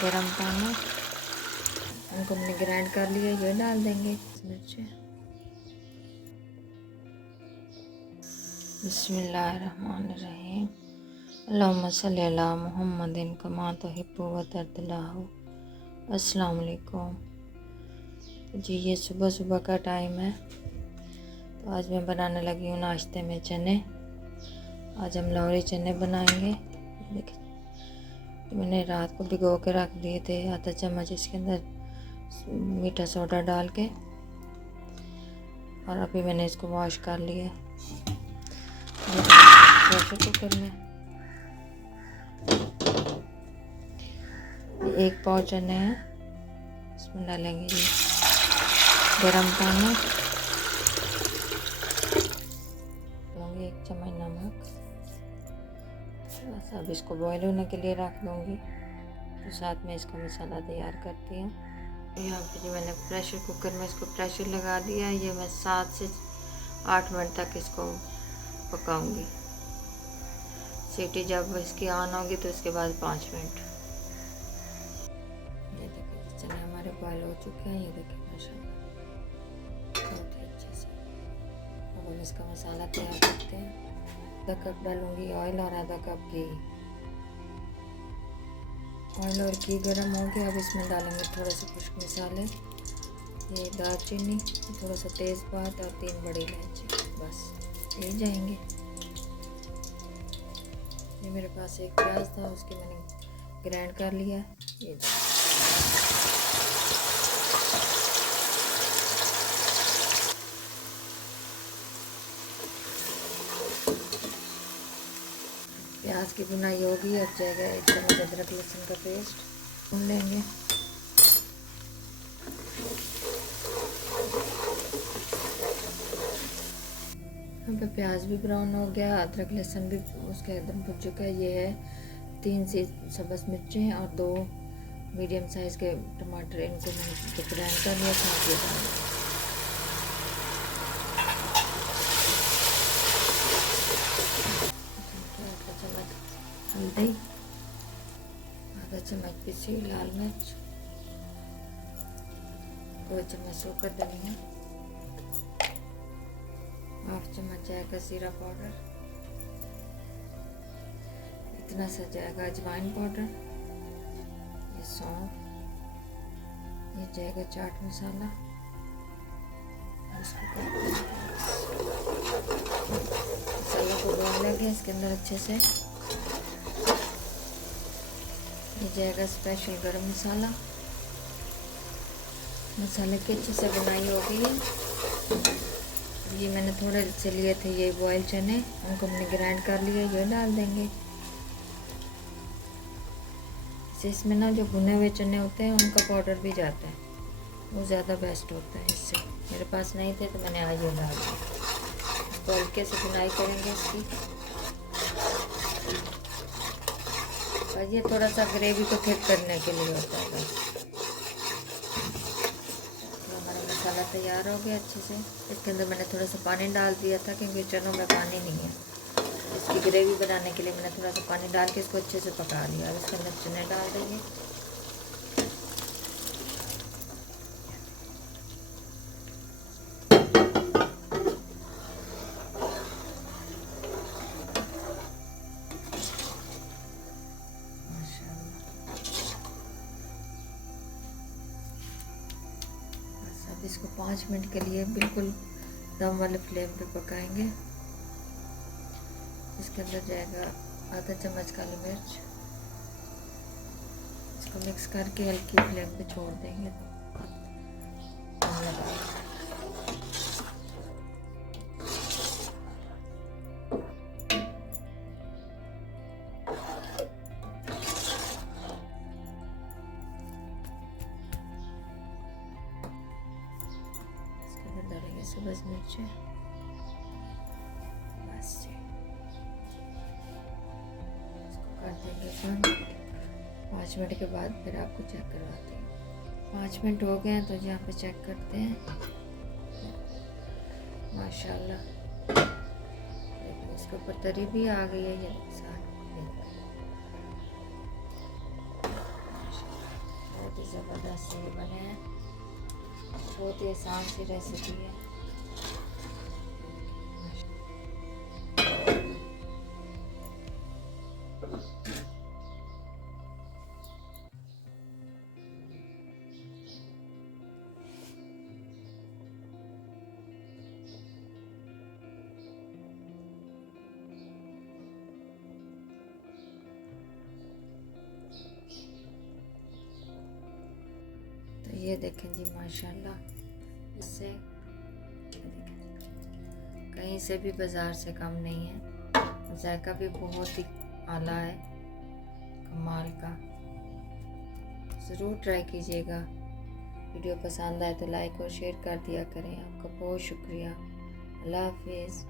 गरम पानी, उनको हमने ग्राइंड कर लिया, ये डाल देंगे मिर्चें। बिस्मिल्लाहिर्रहमानिर्रहीम। अल्लाहुम्मा सल्ली अला मुहम्मदिन कमा तुहिब्बु व तर्दल्लाहु। अस्सलाम वालेकुम। जी ये सुबह सुबह का टाइम है, तो आज मैं बनाने लगी हूँ नाश्ते में चने। आज हम लाहौरी चने बनाएंगे। देखिए मैंने रात को भिगो के रख दिए थे, आधा चम्मच इसके अंदर मीठा सोडा डाल के, और अभी मैंने इसको वॉश कर लिया प्रेशर कुकर में। एक पाव चने हैं, इसमें डालेंगे ये गरम पानी, लूँगी 1 चम्मच नमक। बस अब इसको बॉयल होने के लिए रख दूँगी, तो साथ में इसका मसाला तैयार करती हूँ। यहाँ पे जो मैंने प्रेशर कुकर में इसको प्रेशर लगा दिया, ये मैं 7 से 8 मिनट तक इसको पकाऊंगी। सीटी जब इसकी ऑन होगी तो इसके बाद 5 मिनट। ये देखिए चने हमारे बॉयल हो चुके हैं, ये देखिए माशाल्लाह बहुत ही अच्छे से। अब हम इसका मसाला तैयार करते हैं। आधा कप डालूंगी ऑयल और आधा कप घी। ऑयल और घी गर्म हो गया, अब इसमें डालेंगे थोड़े से खुश्क मसाले, ये दालचीनी, थोड़ा सा तेज़पात और 3 बड़ी इलायची, बस ये जाएंगे। ये मेरे पास एक प्याज था, उसके मैंने ग्राइंड कर लिया, ये प्याज की भुनाई होगी। अब जाएगा 1 चम्मच अदरक लहसुन का पेस्ट भून लेंगे। यहाँ पे प्याज भी ब्राउन हो गया, अदरक लहसुन भी उसके एकदम भुन चुका है। ये है 3 से सब्ज़ मिर्चें और 2 मीडियम साइज़ के टमाटर, इनको मैंने ग्राइंड कर लिया था। हल्दी, आधा चम्मच पिसी लाल मिर्च, 2 चम्मच सूखा धनिया, 1/2 चम्मच जाएगा जीरा पाउडर, इतना सा जाएगा अजवाइन पाउडर, ये सौंफ, ये जाएगा चाट मसाला। मसाला को भून लेंगे इसके अंदर अच्छे से। ये जाएगा स्पेशल गरम मसाला। मसाले की अच्छे से बुनाई हो गई है। ये मैंने थोड़े से लिए थे ये बॉयल चने, उनको हमने ग्राइंड कर लिया, ये डाल देंगे। इसमें ना जो भुने हुए चने होते हैं उनका पाउडर भी जाता है, वो ज़्यादा बेस्ट होता है इससे। मेरे पास नहीं थे तो मैंने आज ये डाल दिया। तो हल्के से बुनाई करेंगे इसकी, और ये थोड़ा सा ग्रेवी को थिक करने के लिए होता है। तो हमारा मसाला तैयार हो गया अच्छे से। इसके अंदर मैंने थोड़ा सा पानी डाल दिया था, क्योंकि चनों में पानी नहीं है। इसकी ग्रेवी बनाने के लिए मैंने थोड़ा सा पानी डाल के इसको अच्छे से पका लिया। अब इसके अंदर चने डाल देंगे। अब इसको 5 मिनट के लिए बिल्कुल दम वाले फ्लेम पे पकाएंगे। इसके अंदर जाएगा आधा चम्मच काली मिर्च, इसको मिक्स करके हल्की फ्लेम पे छोड़ देंगे। डालेंगे सब्ज़ मिर्चें, बस इसको कर देंगे बंद। 5 मिनट के बाद फिर आपको चेक करवाती हूँ। 5 मिनट हो गए हैं, तो यहाँ पे चेक करते हैं। माशाल्लाह इसके ऊपर तरी भी आ गई है। ये साथ बहुत ही ज़बरदस्त से बने हैं। बहुत ही आसान सी रेसिपी है। तो ये देखें जी माशाल्लाह, इससे कहीं से भी बाज़ार से कम नहीं है। जायका भी बहुत ही आला है, कमाल का। ज़रूर ट्राई कीजिएगा। वीडियो पसंद आए तो लाइक और शेयर कर दिया करें। आपका बहुत शुक्रिया। अल्लाह हाफिज़।